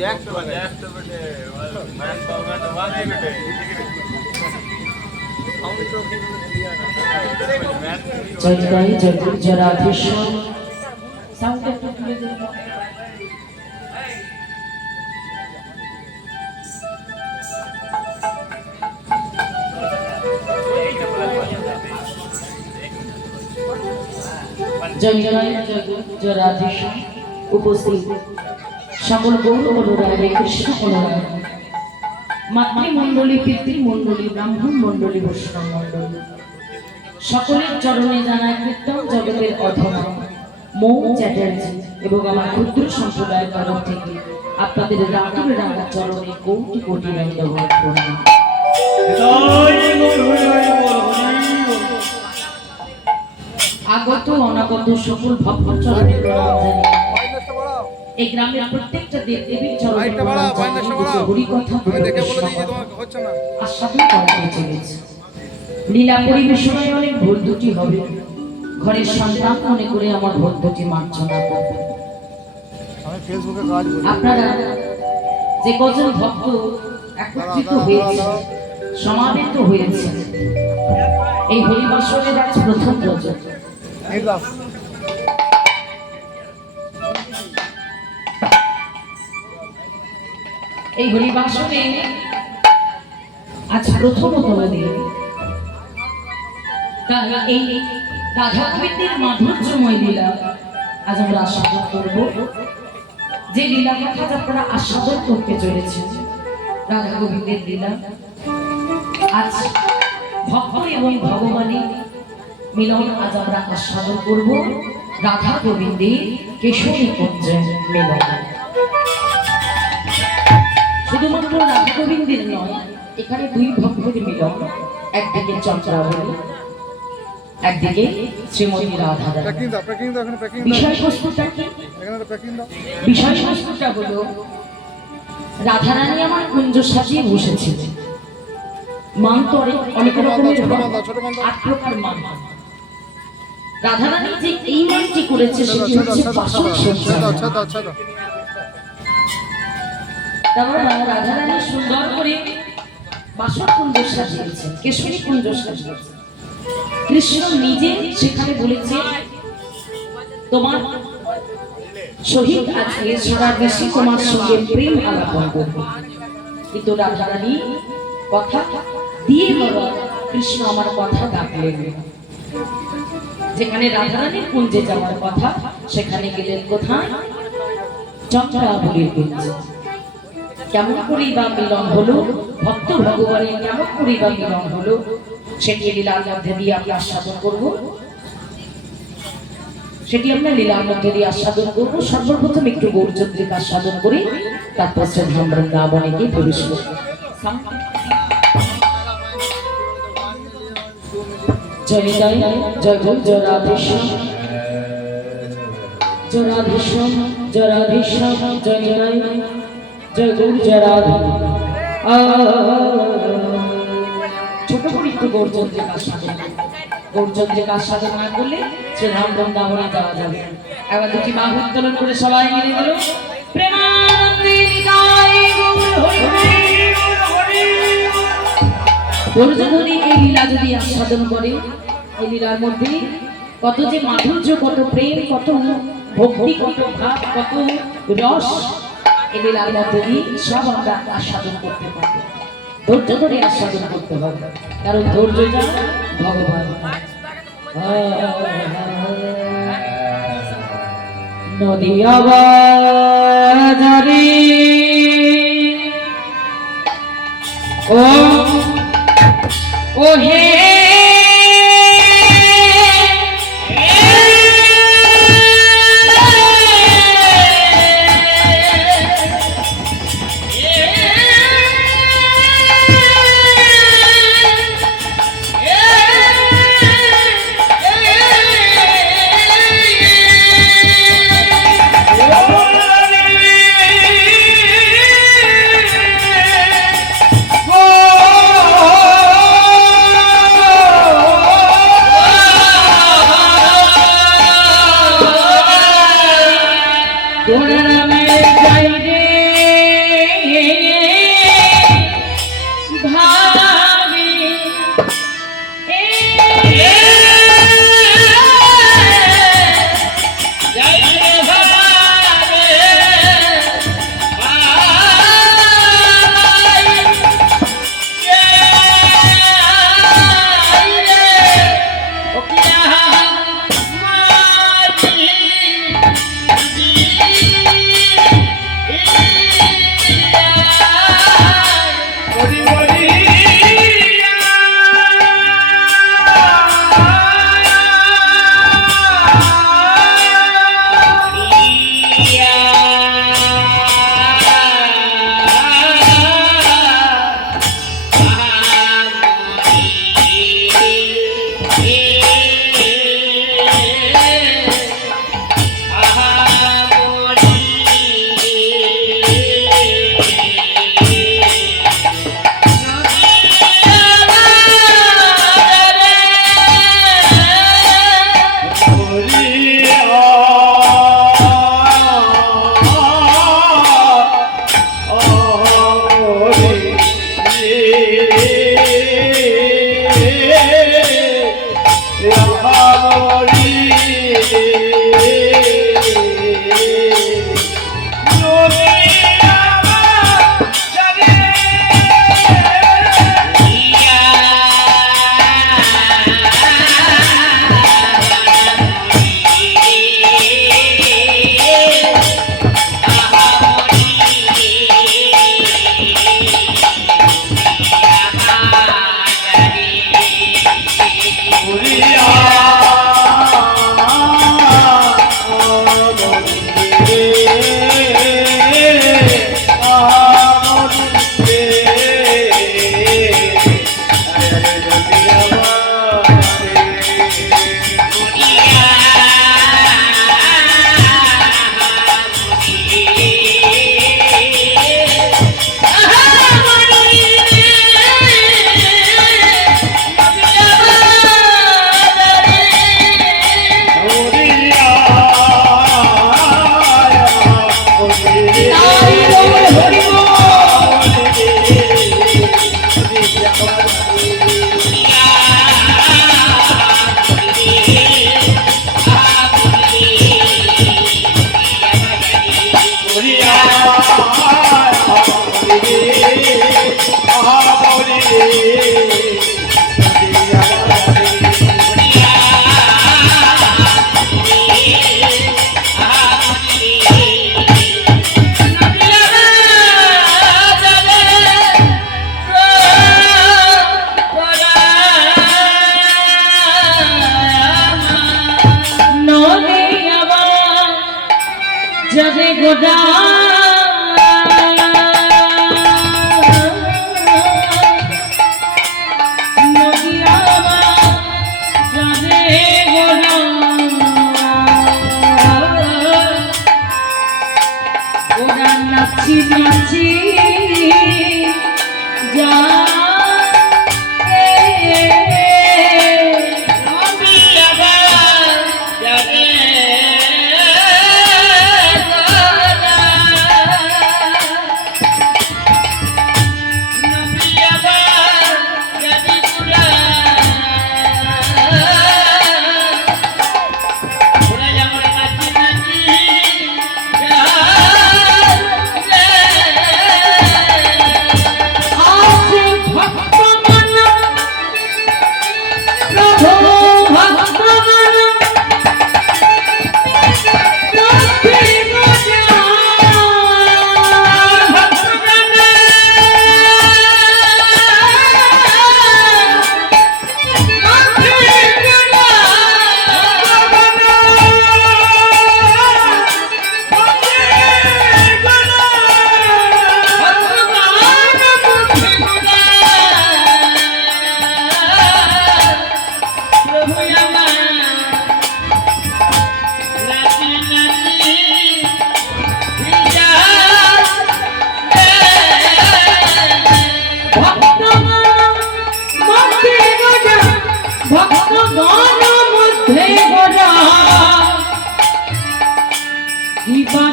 জয় জয় জয় রাধেশ্যাম সাউন্ডটা একটু তুলে দিন। জয় জয় জয় রাধেশ্যাম উপস্থিত সকল গৌর অনুরাগে কৃষ্ণ অনুরাগ মাতৃমণ্ডলী, পিতৃমণ্ডলী, ব্রাহ্মণ মণ্ডলী, বৈষ্ণব মণ্ডলী সকলের চরণে জানায় কীর্তন জগতের অধমা মৌ চ্যাটার্জি এবং আমার ক্ষুদ্র সম্প্রদায়ের তরফ থেকে আপনাদের রাতুর রাঙা চরণে কোটি কোটি দণ্ডবোধ প্রণাম। আগত অনাগত সকল ভক্ত চরণে প্রণাম জানাই। এই গ্রামের প্রত্যেকটা দেবদেবীর চরণে হরিকথা আস্বাদন করতে চলেছে। লীলা পরিবেশনায় অনেক ভুল দুটি হবে, ঘরের সন্তান মনে করে আমার ভুল দুটি মার্জনা করবে। আপনারা যে কজন ভক্ত একত্রিত হয়েছে, সমাবেত হয়েছে, এই হরিবাসরের আজ প্রথম রজনী। এই হরিবাসরে আজ প্রথমতম দিন। এই রাধা গোবিন্দের মাধুর্যময় লীলা আজ আমরা আস্বাদন করব। যে লীলা কথা আপনারা আস্বাদন করতে চলেছেন, রাধা গোবিন্দের লীলা আজ ভক্ত এবং ভগবানের মিলন আজ আমরা আস্বাদন করব। রাধা গোবিন্দের কেশরী কুঞ্জের মিলন শুধুমাত্র রাধা গোবিন্দের নয়, এখানে দুই ভক্তের মিলন। একদিকে চন্দ্রাবলী, একদিকে শ্রীমতী রাধা। বিষয়বস্তুটা হলো রাধারানী আমার কুঞ্জ সাজিয়ে বসেছে। মান তো অনেক রকমের, 8 প্রকার মান। রাধারানী যে এই মানটি করেছে সেটি হচ্ছে বাসক সজ্জা। তারপর রাধারানী সুন্দর করে বাসক কুঞ্জ সাজিয়েছেন, কেশরী কুঞ্জ সাজিয়েছেন। কৃষ্ণ নিজে সেখানে বলেছে, তোমার শহীদ আজকে সারা দেশে তোমার সঙ্গে প্রেম আলাপন করবে। কিন্তু রাধারানী কথা দিয়ে বলল, কৃষ্ণ আমার কথা ডাকলেন। যেখানে রাধারানীর কুঞ্জে যাওয়ার কথা, সেখানে গেলেন কোথায়? চন্দ্রাবলীর কুঞ্জে। কেমন করেই বা মিলন হলো, ভক্ত ভগবানের কেমন করেই বা মিলন হলো, সেটি লীলার মধ্যে দিয়ে আমি আস্বাদন করব। সেটি আমরা লীলার মধ্যে দিয়ে আস্বাদন করব। সর্বপ্রথম একটু গৌরচন্দ্রিকা আস্বাদন করি, তারপর শ্রীধাম বৃন্দাবনে গিয়ে প্রবেশ করব। জয় জয় জয় জয় রাধেশ্যাম, জয় রাধেশ্যাম, জয় রাধেশ্যাম, জয় জয় জয় গৌর জয় রাধে। ছোট করে একটু গৌরচন্দ্রিকা আস্বাদন, গৌরচন্দ্রিকা আস্বাদন না করলে শ্রীধাম বৃন্দাবনে যাওয়া যাবে। এবার দুটি বাহু উত্তোলন করে সবাই মিলে বলো, প্রেমানন্দে নিতাই গৌর হরি হরি। ধৈর্যধরি এই লীলা যদি আস্বাদন করে, এই লীলার মধ্যে কত যে মাধুর্য, কত প্রেম, কত ভক্তি, কত ভাব, কত রস এই লীলার মধ্যে দিয়ে সব আমরা আস্বাদন করতে পারব। ধৈর্য ধরে আস্বাদন করতে হবে, কারণ ধৈর্যটা ভগবান। নদী আবারে ও হে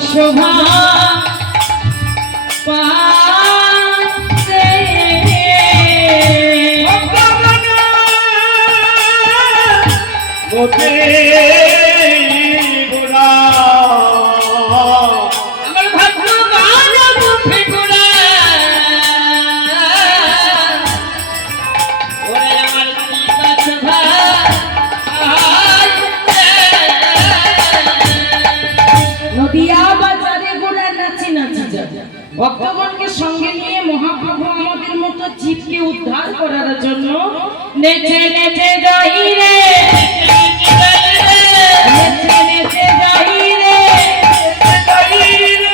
শোভা পাতে মোতে গোরা আমার ভগবান মুখে গোরা ওরে আমার পিতা শোভা নদিয়া বাজারে গোরা নাচি নাচি যায় ভক্তগণকে সঙ্গে নিয়ে মহাপ্রভু আমাদের মতো জীবকে উদ্ধার করার জন্য নেচে নেচে যাই রে নেচে নেচে যাই রে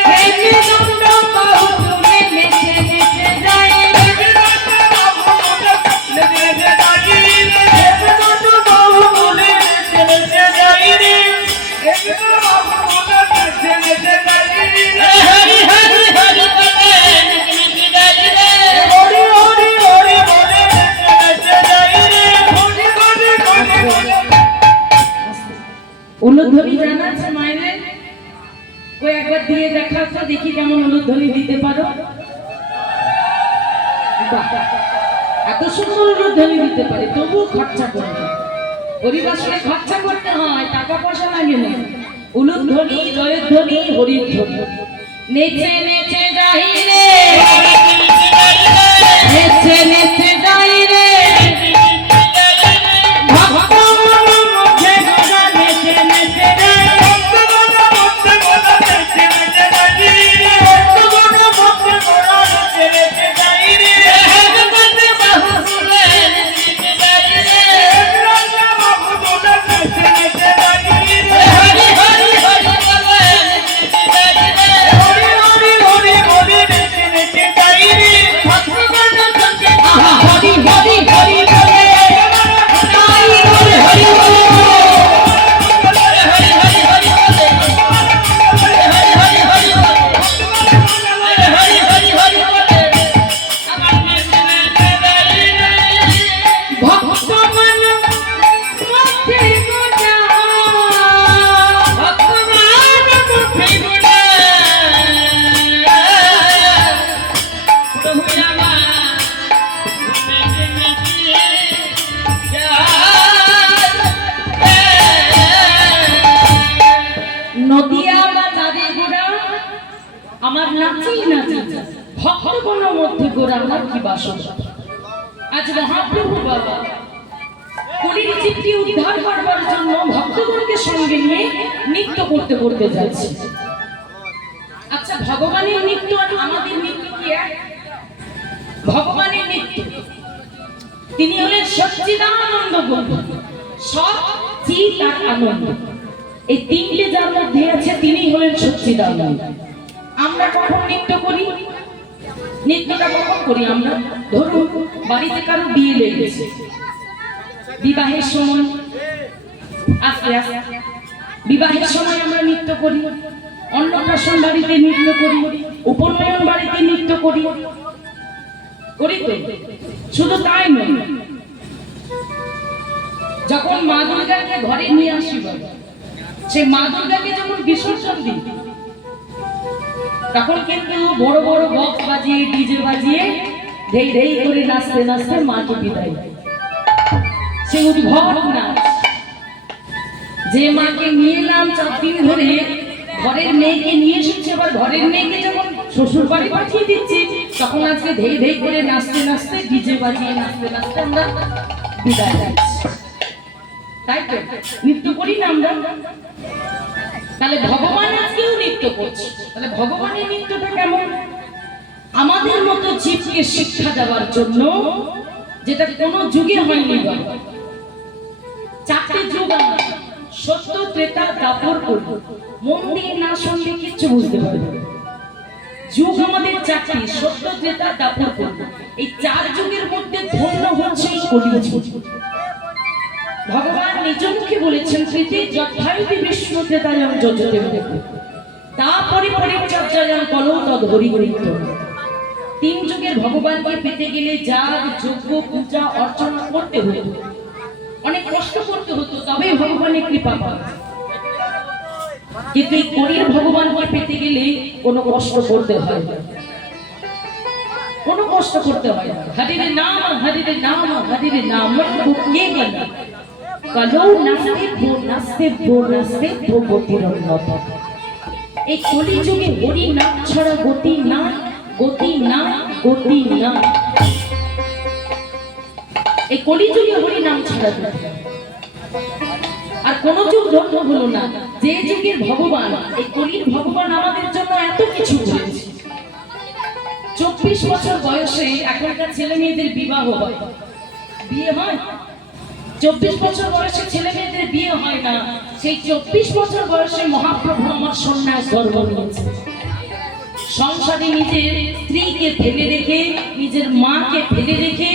নেচে দণ্ড বাহু তুলে নেচে নেচে যাই রে নেচে দণ্ড বাহু তুলে নেচে নেচে যাই রে হরি হরি হরি বলে নেচে নেচে যাই রে হরি হরি হরি বলে নেচে নেচে যাই রে হরি হরি হরি বলে উলুধ্বনি জানা আছে মায়ের কই একবার দিয়ে দেখাও তো দেখি কেমন উলুধ্বনি দিতে পারো বাহ, এত সুন্দর উলুধ্বনি দিতে পারে তবু খরচা করতে পরিবাসনে খরচা করতে হয় টাকা পয়সা লাগে না উলুধ্বনি জয়ধ্বনি হরিধ্বনি নেচে নেচে যাই রে নেচে নেচে যাই রে ভক্ত মন মধ্যে গোরা নেচে নেচে যাই ভক্ত মন মধ্যে গোরা নেচে নেচে যাই রে ভক্ত মন মধ্যে গোরা নেচে নেচে যাই রে ভগবতে বাহু তুলে নেচে যাই রে রাজা বাহু তুলে নেচে নেচে যাই রে হরি হরি হরি বলে নেচে যাই রে হরি হরি হরি বলে নেচে নেচে যাই রে ভক্তগণ সঙ্গে হরি হরি হরি বলে যাই হরি হরি বলে হরি হরি হরি বলে হরি হরি হরি বলে হরি হরি হরি বলে আমার নেচে নেচে যাই রে ভক্তগণ মধ্যে গোরা ভগবান মুখে গোরা প্রভু আমার নেচে নেচে নদিয়া বাজারে গোরা আমার নাচি নাচি ভক্তগণের মধ্যে গোরা আমার কি বাসনা আজ মহাপ্রভু বাবা কলির জীবকে উদ্ধার করবার জন্য ভক্তগণকে সঙ্গে নিয়ে নৃত্য করতে করতে যাচ্ছে আচ্ছা ভগবানের নৃত্য আর আমাদের নৃত্য কি এক ভগবানের নৃত্য তিনি হলেন সচ্চিদানন্দ বন্ধু সব চিৎ আর আনন্দ এই তিনটে যার মধ্যে আছে তিনি হলেন সচ্চিদানন্দ আমরা কখন নৃত্য করি নৃত্যটা কখন করি আমরা ধরুন বাড়িতে কারো বিয়ে লেগেছে বিবাহের সময় আস্তে আস্তে বিবাহের সময় আমরা নৃত্য করি অন্নপ্রাশন বাড়িতে নৃত্য করি উপনয়ন বাড়িতে নৃত্য করি করি তো। শুধু তাই নয়, যখন মা দুর্গাকে ঘরে নিয়ে আসি বলে, সে মা দুর্গাকে যখন বিসর্জন দিই, তখন কিন্তু বড় বড় বক্স বাজিয়ে ডিজে বাজিয়ে ধেই ধেই করে নাচতে নাচতে মাকে বিদায় দেয়। সে উদ্ভট নাচ। যে মাকে নিয়ে এলাম 4 দিন ধরে, ঘরের মেয়েকে নিয়ে এসেছে, আবার ঘরের মেয়েকে যখন শ্বশুর বাড়ি পাঠিয়ে দিচ্ছি, তখন আজকে ধেই ধেই করে নাচতে নাচতে ডিজে বাজিয়ে নাচতে নাচতে আমরা বিদায় দিচ্ছি। তাই তো নৃত্য করি না আমরা? তাহলে ভগবান আজকেও নৃত্য করছে। তাহলে ভগবানের নৃত্যটা কেমন? আমাদের মতো জীবকে শিক্ষা দেওয়ার জন্য, যেটা কোনো যুগে হয়নি। 4টে যুগ আমরা সত্য, ত্রেতা, দ্বাপর, কলি। মন দিয়ে না শুনলে কিচ্ছু বুঝতে পারবে না। যুগ আমাদের 4টি, সত্য, ত্রেতা, দ্বাপর, কলি। এই 4 যুগের মধ্যে ধন্য হচ্ছে কলি যুগ। ভগবান নিজ মুখে বলেছেন, কৃতি যথাইতি বিষ্ণু ত্রেতায়ং যজতে তারপরে পরিচর্যায়ং কলৌ তদ্ হরিগৃহীত। 3 যুগের ভগবানকে পেতে গেলে যাগ, যজ্ঞ, পূজা, অর্চনা করতে হতো, অনেক কষ্ট করতে হতো, তবেই ভগবানের কৃপা পাওয়া যায়। কিন্তু এই কলির ভগবানকে পেতে গেলে কোনো কষ্ট করতে হয় না, কোনো কষ্ট করতে হয় না। হরিরে নাম, হরিরে নাম, হরিরে নাম কে গেল কলৌ নাস্তে ভো নাস্তে ভো নাস্তে ভো গতিরন্নত। এই কলি যুগে হরি নাম ছাড়া গতি না, গতি না, গতি না। এই কলি যুগে হরি নাম ছাড়া গতি। আর কোন যুগ ধন্য হলো না যে যুগের ভগবান, এই কলির ভগবান আমাদের জন্য এত কিছু করেছে। 24 বছর বয়সে এখনকার ছেলে মেয়েদের বিবাহ হয়, বিয়ে হয়। 24 বছর বয়সে ছেলে মেয়েদের বিয়ে হয় না। সেই 24 বছর বয়সে মহাপ্রভু আমার সন্ন্যাস ধর্ম নিয়েছে। সংসারে নিজের স্ত্রীকে ফেলে রেখে, নিজের মাকে ফেলে রেখে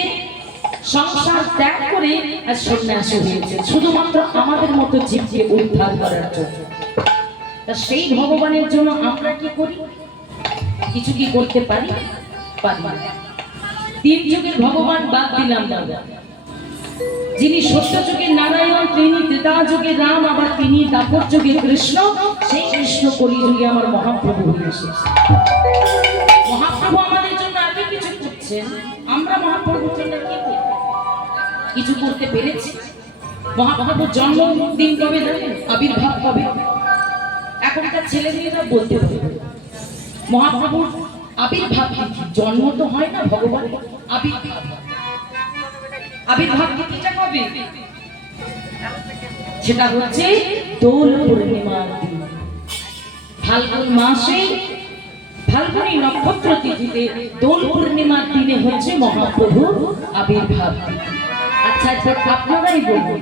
সংসার ত্যাগ করে আর সন্ন্যাস হয়েছে, শুধুমাত্র আমাদের মতো জীবকে উদ্ধার করার জন্য। তা সেই ভগবানের জন্য আমরা কি করি? কিছু কি করতে পারি? পারি না। 3 যুগের ভগবান বাদ দিলাম দাদা। যিনি সত্য যুগের নারায়ণ, তিনি ত্রেতা যুগের রাম, আবার তিনি দ্বাপর যুগের কৃষ্ণ। সেই কৃষ্ণ কলি যুগে আমার মহাপ্রভু হয়ে এসেছে। মহাপ্রভু আমাদের জন্য আগে কিছু করছেন, আমরা মহাপ্রভুর জন্য কি করি? কিছু করতে পেরেছি? মহাপ্রভুর জন্মদিন কবে জানেন? আবির্ভাব কবে? এখনকার ছেলে মেয়েরা বলতে পারে মহাপ্রভুর আবির্ভাব তিথি। জন্ম তো হয় না ভগবান, আবির্ভাব। আবির্ভাব তিথিটা কবে? সেটা হচ্ছে দোল পূর্ণিমার দিন, ফাল্গুন মাসে ফাল্গুনী নক্ষত্র তিথিতে দোল পূর্ণিমার দিনে হচ্ছে মহাপ্রভুর আবির্ভাব তিথি। আচ্ছা আচ্ছা, আপনারাই বলুন,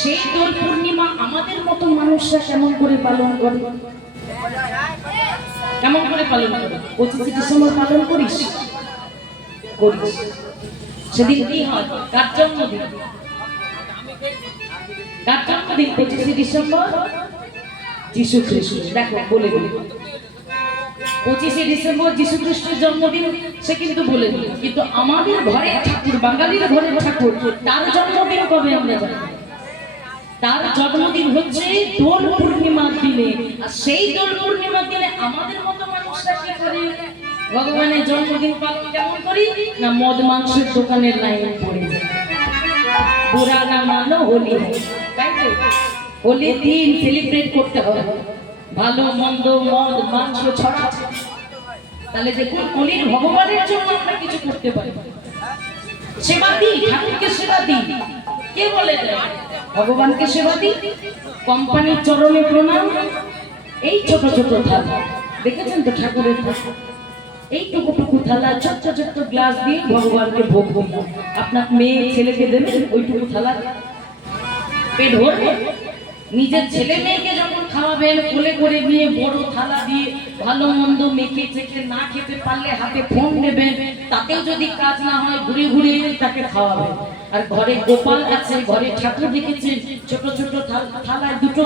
সেই দোল পূর্ণিমা আমাদের মতো মানুষরা কেমন করে পালন করে? কেমন করে পালন করে? 25 ডিসেম্বর পালন করিস? করিস। সেদিন কি হয়? কার জন্মদিন? কার জন্মদিন? 25 ডিসেম্বর যিশু খ্রিস্ট। দেখো বলে দিল 25 ডিসেম্বর যিশু খ্রিস্টের জন্মদিন, সে কিন্তু বলে দিল। কিন্তু আমাদের ঘরের ঠাকুর, বাঙালির ঘরের ঠাকুর, তার জন্মদিন কবে আমরা জানি? তার জন্মদিন হচ্ছে দোল পূর্ণিমার দিনে। আর সেই দোল পূর্ণিমার দিনে আমাদের মতো মানুষরা কি করে? ভগবানের জন্মদিন পালন কেমন করি না? মদ মাংসের দোকানের লাইন পড়ে যায়। বুড়া না মানো হোলি, তাই তো? হোলির দিন সেলিব্রেট করতে হবে, ভালো মন্দ মদ মাংস ছড়া। তাহলে দেখুন, কলির ভগবানের জন্য আমরা কিছু করতে পারি। সেবা দিই, ঠাকুরকে সেবা দিই। কে বলে দেয় ভগবানকে সেবা দিই? কোম্পানির চরণে প্রণাম। এই ছোট ছোট থালা দেখেছেন তো ঠাকুরের? এইটুকু টুকু থালা, ছোট্ট ছোট্ট গ্লাস দিয়ে ভগবানকে ভোগ দিলাম। আপনার মেয়ে ছেলেকে দেবেন ওইটুকু থালা, পেট ভরবে? নিজের ছেলে মেয়েকে যখন খাওয়াবেন, কোলে করে নিয়ে বড় থালা দিয়ে ভালো মন্দ মেখে চেখে, না খেতে পারলে হাতে ফোন নেবেন, তাতেও যদি কাজ না হয় ঘুরে ঘুরে তাকে খাওয়াবেন। আর ঘরে গোপাল আছে, ঘরে ঠাকুর রেখেছেন, ছোট ছোট থালায় দুটো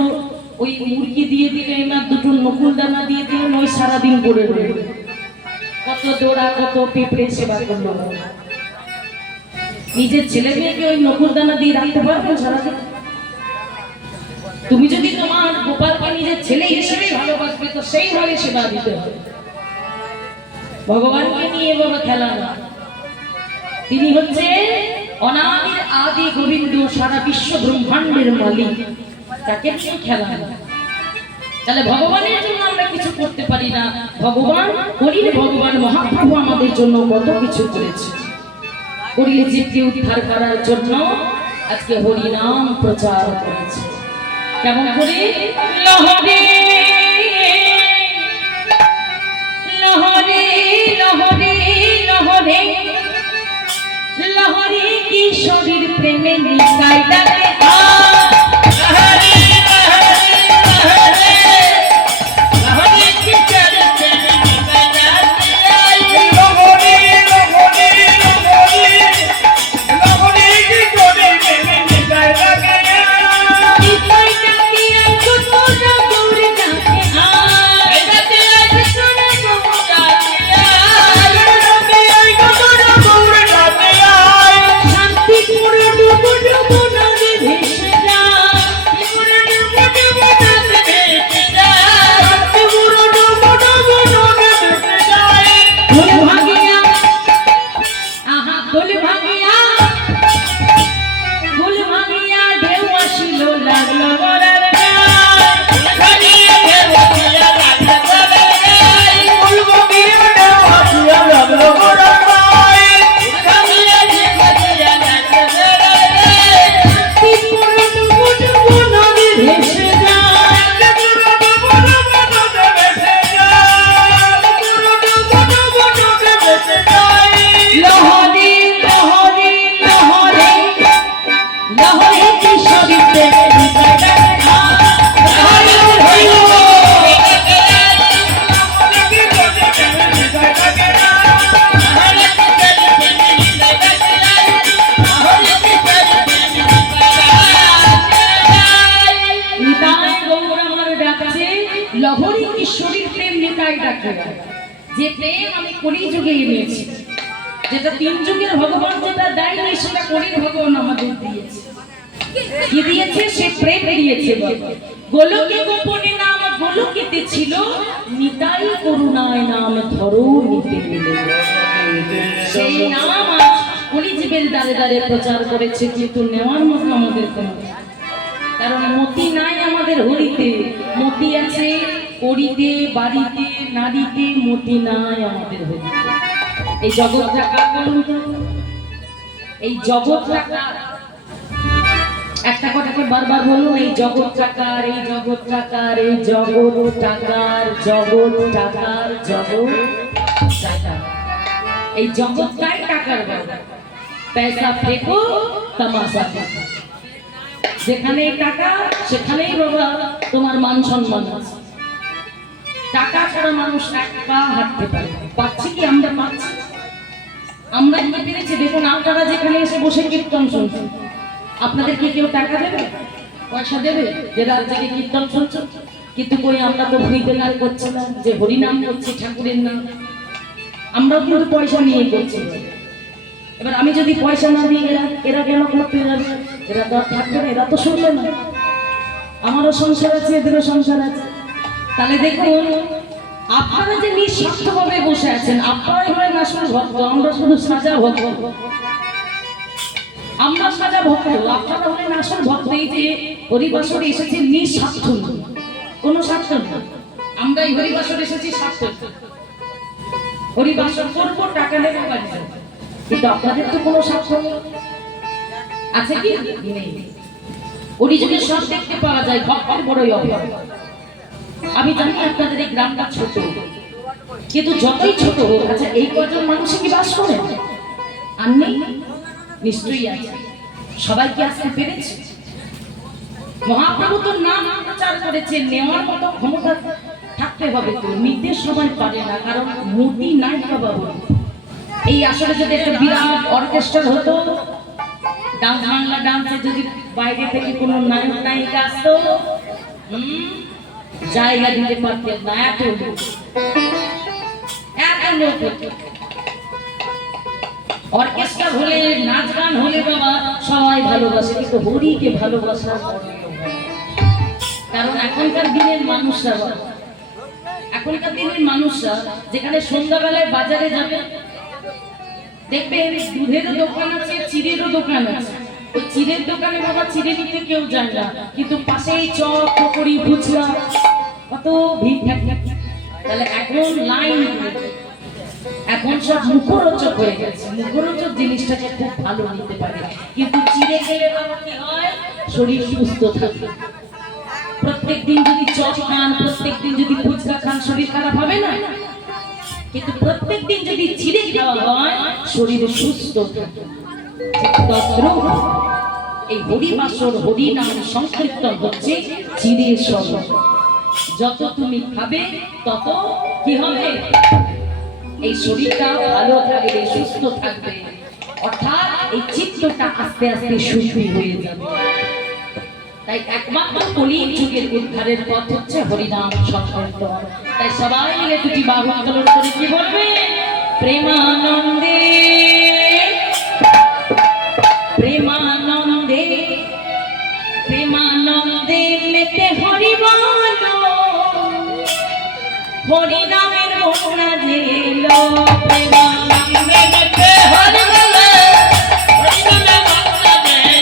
ওই মুরগি দিয়ে দিলেন, না দুটো নকুল দানা দিয়ে দিলেন, ওই সারাদিন গড়ে রইল। কত দৌড়া, কত পিঁপড়ে সেবা করলো। নিজের ছেলে মেয়েকে ওই নকুরদানা দিয়ে রাখতে পারবে সারাদিন? তুমি যদি তোমার গোপালকে নিজের ছেলে হিসেবে ভালোবাসবে তো সেইভাবে সেবা দিতে হবে। ভগবানকে নিয়ে বাবা খেলা না। তিনি হচ্ছে অনাদির আদি গোবিন্দ, সারা বিশ্ব ব্রহ্মাণ্ডের মালিক, তাকে নিয়ে খেলা না। তাহলে ভগবানের জন্য আমরা কিছু করতে পারি না। ভগবান হরির ভগবান মহাপ্রভু আমাদের জন্য কত কিছু করেছে। হরির জীবকে উদ্ধার করার জন্য আজকে হরি নাম প্রচার করেছে। কেমন করে? লহরে লহরে লহরে লহরে লহরে কিশোরীর প্রেমে নিতাই ডাকে যে প্রেম আমি কলিযুগে এনেছি, যেটা তিন যুগের ভগবান যেটা দেয়নি সেটা কলির ভগবান আমাদের দিয়েছে। কি দিয়েছে? সে প্রেম দিয়েছে। গোলকে গোপনে নাম গোলকেতে ছিল, নিতাই করুণায় নাম ধরো নিতে মিলে। সেই নাম আজ কলিযুগের দ্বারে দ্বারে প্রচার করেছে, কিন্তু নেওয়ার মতো আমাদের কোনো, কারণ মতি নাই আমাদের হরিতে। মতি আছে করিতে, বাড়িতে, নারীতে, মতি নাই আমাদের হরিতে। এই জগৎটা কার বলুন তো? এই জগৎটা কার? একটা কথা করে বারবার বলুন, এই জগৎটা কার? এই জগৎটা কার? এই জগৎটা কার? জগৎটা কার? জগৎটা কার? এই জগৎটাই টাকার বাজার। পয়সা ফেকো, তামাশা ফেকো। যেখানেই টাকা সেখানেই বাবা তোমার মান সম্মান আছে। টাকা ছাড়া মানুষ এক পা হাঁটতে পারে। পাচ্ছি কি আমরা? পাচ্ছি। আমরা কি পেরেছি? দেখুন আপনারা যেখানে এসে বসে কীর্তন শুনছেন, আপনাদের কি কেউ টাকা দেবে, পয়সা দেবে যে রাত জেগে কীর্তন শুনছেন? কিন্তু কই, আমরা তো ভুইতে কাজ করছি না, যে হরিনাম করছি, ঠাকুরের নাম। আমরাও কিন্তু পয়সা নিয়ে করছি। এবার আমি যদি পয়সা না দিই, এরা কেন করতে যাবে? এরা তো থাকবে না, এরা তো শুনবে না। আমারও সংসার আছে, এদেরও সংসার আছে। তাহলে দেখুন, আপনারা যে নিঃস্বার্থভাবে বসে আছেন, আপনারাই হয় আসল ভক্ত, আমরা শুধু সাজা ভক্ত। আমরা সাজা ভক্ত, আপনারা হলেন আসল ভক্ত। এই যে হরিবাসরে এসেছে নিঃস্বার্থ, কোনো স্বার্থ না। আমরা এই হরিবাসরে এসেছি স্বার্থ। হরিবাসর করবো, টাকা নেবো, বাড়ি যাবো। কিন্তু আপনাদের তো কোনো স্বার্থ আছে কি? নেই। অরিজিনাল সব দেখতে পাওয়া যায়, ভক্তের বড়ই অভাব। আমি জানি আপনাদের এই গ্রামটা ছোট, কিন্তু যতই ছোট হোক, আচ্ছা এই কজন মানুষে কি বাস করে? আর নেই? নিশ্চয়ই আছে। সবাই কি আসতে পেরেছে? মহাপ্রভু তো নাম প্রচার করেছে, নেওয়ার মতো ক্ষমতা থাকতে হবে তো। নিতে সবাই পারে না, কারণ মতি নাই বাবা। এই আসলে যদি একটা বিরাট অর্কেস্ট্রা হতো, ডান্স বাংলা ডান্সে যদি বাইরে থেকে কোনো নায়ক নায়িকা আসতো, জায়গা দিতে পারতেন না। এত লোক অর্কেস্ট্রা হলে নাচ গান হলে বাবা সবাই ভালোবাসে, কিন্তু হরিকে ভালোবাসা। কারণ এখনকার দিনের মানুষরা যেখানে সন্ধ্যাবেলায় বাজারে যাবে দেখবেন দুধেরও দোকান আছে, চিড়েরও দোকান আছে। ওই চিড়ের দোকানে বাবা চিড়ে নিতে কেউ যায় না, কিন্তু পাশেই চপ পকড়ি ফুচকা কত ভিড় থাকে। তাহলে এখন লাইন, এখন সব মুখরোচক হয়ে গেছে। মুখরোচক জিনিসটাকে খুব ভালো নিতে পারে, কিন্তু চিড়ে খেলে বাবা কি হয়, শরীর সুস্থ থাকে। প্রত্যেকদিন যদি চপ খান, প্রত্যেকদিন যদি ফুচকা খান, শরীর খারাপ হবে না? কিন্তু প্রত্যেকদিন যদি চিড়ে খাওয়া হয় শরীর সুস্থ থাকে। এই হরিবাসর হরি নাম সংকীর্তন হচ্ছে চিড়ে সব। যত তুমি খাবে তত কি হবে, এই শরীরটা ভালো থাকবে, সুস্থ থাকবে, অর্থাৎ এই চিত্তটা আস্তে আস্তে শুদ্ধি হয়ে যাবে। তাই একমাত্র কলির যুগের উদ্ধারের পথ হচ্ছে হরিনাম সংকীর্তন। তাই সবাই মিলে দুটি বাহু আন্দোলন করে কি বলবে, প্রেমানন্দে প্রেমানন্দে প্রেমানন্দে মেতে হরি বলো, হরিনামের বন্যা ঝেলো, প্রেমানন্দে মেতে হরি বলো, হরিনামের বন্যা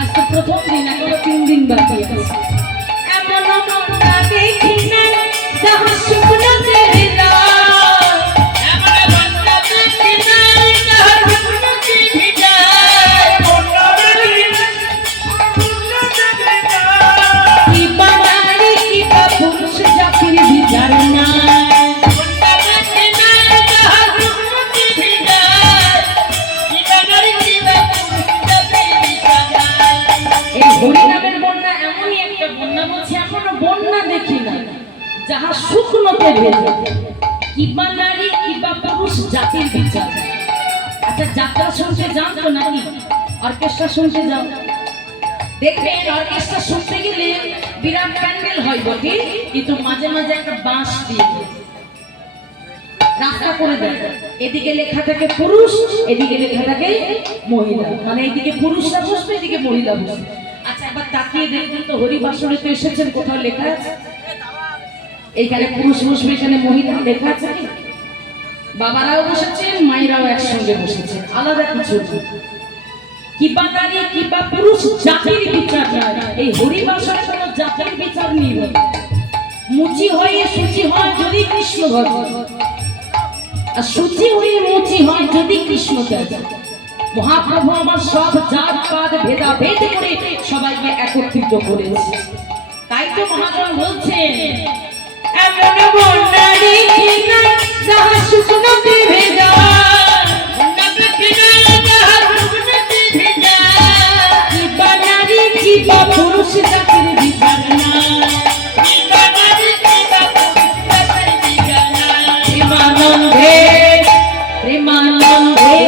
আজ তো প্রথম দিন, এখনো 3 দিন বাকি আছে। এমন মনটা দেখি না যাহা শুকনো চেহারা, এমন মনটা দেখি না যাহা শুকনো চেহারা, মনটা দেখি না শুকনো চেহারা, কি বানারি কি বা পুরুষ জাতির বিচার না, মনটা দেখি না যাহা শুকনো চেহারা, কি বানারি কি বা হরিনামের বন্যা এমনই একটা বন্যা, বলছি এখনো বন্যা দেখি না যাহা শুকনোতে ভেজে, কিবা নারী কিবা পুরুষ জাতির বিচার। আচ্ছা, যাত্রা শুনতে যান তো নাকি অর্কেস্ট্রা শুনতে যান? দেখবেন অর্কেস্ট্রা শুনতে গেলে বিরাট প্যান্ডেল হয় বটে, কিন্তু মাঝে মাঝে একটা বাঁশ দিয়ে রাস্তা করে দেয়। এদিকে লেখা থাকে পুরুষ, এদিকে লেখা থাকে মহিলা, মানে এদিকে পুরুষরা বসবে, এদিকে মহিলা বসবে। আচ্ছা, একবার তাকিয়ে দেখবেন তো হরিবাসরে তো এসেছেন, কোথাও লেখা আছে এইখানে পুরুষ বসবে, এখানে মহিলা লেখা আছে কি? বাবারাও বসেছেন, মায়েরাও একসঙ্গে বসেছেন, আলাদা কিছু। কিবা নারী কিবা পুরুষ জাতির বিচার নয়, এই হরিবাসরে কোনো জাতির বিচার নেই। মুচি হয়ে সুচি হয় যদি কৃষ্ণ ভজন, আর সুচি হয়ে মুচি হয় যদি কৃষ্ণ ত্যাগ। মহাপ্রভু আমার সব জাত পাত ভেদাভেদ করে সবাইকে একত্রিত করেছে। তাই তো মহাজন বলছেন, এমন বন্যা দেখি না যাহা শুকনোতে ভেজা, বন্যা দেখি না যাহা শুকনোতে ভেজা, কিবা নারী কিবা পুরুষ জাতির বিচার না, কিবা নারী কিবা পুরুষ জাতির বিচার না, প্রেমানন্দে প্রেমানন্দে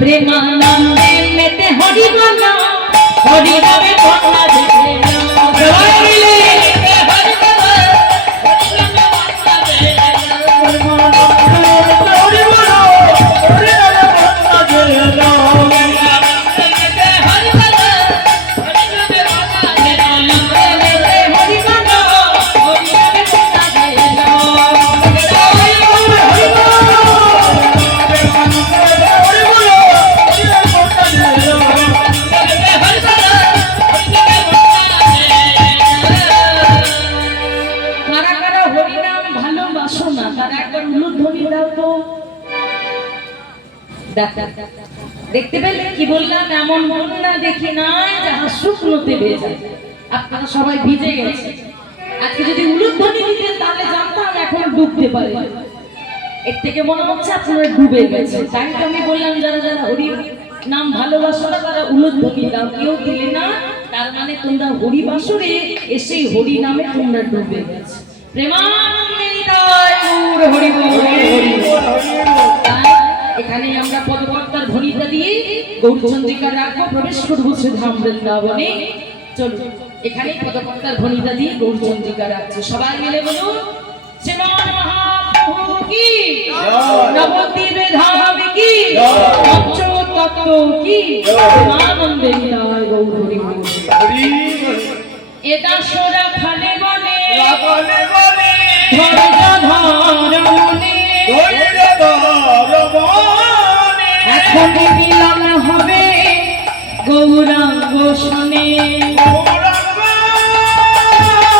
প্রেমানন্দে মেতে হরি বলো, হরি নামে বন্যা ঝেলো, সবাই মিলে হরি বলো, হরি নামে বন্যা ঝেলো, প্রেমানন্দে হরি বলো, হরি নামে বন্যা ঝেলো, মেতে হরি বলো, হরি নামে বন্যা ঝেলো, মেতে হরি বলো, হরি নামে বন্যা ঝেলো, হরি বলো, হরি বলো, দেখতে পেলে কি বললাম, এমন বন্যা দেখি নাই যাহা শুকনোতে ভেজা। আপনারা সবাই ভিজে গেছে, আজকে যদি উলুধ্বনি দিতেন তাহলে জানতাম এখন ডুবতে পারে। এর থেকে মনে হচ্ছে আপনারা ডুবে গেছে। তাই তো আমি বললাম, যারা যারা হরি নাম ভালোবাসো তারা উলুধ্বনি দাও, কেউ দিলে না তার মানে তোমরা হরিবাসরে এসে হরি নামে তোমরা ডুবে গেছে। প্রেমানন্দে নিতাই গৌর হরি বল। তাই এখানে আমরা পদকর্তার ধ্বনিটা দিয়ে গৌরচন্দ্রিকা রাখবো, প্রবেশ করবো সে ধাম বৃন্দাবনে। চলুন এখানে পদকর্তার ধ্বনিটা দিয়ে গৌরচন্দ্রিকা রাখছে, সবাই মিলে বলুন শ্রীমান মহাপ্রভু কি, নবদ্বীপে ধাম কি, পঞ্চতত্ত্ব কি, প্রেমানন্দে নিতাই গৌর হরি বল। এটা সোরা খালে বলে এখন মিলন হবে গৌরাঙ্গ শোনে, গৌরাঙ্গ শোনে।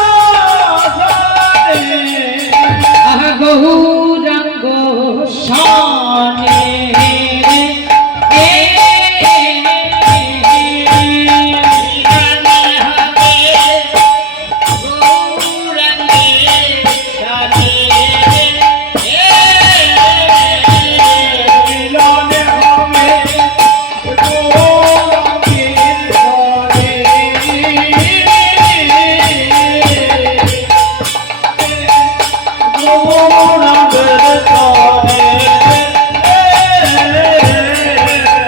Oh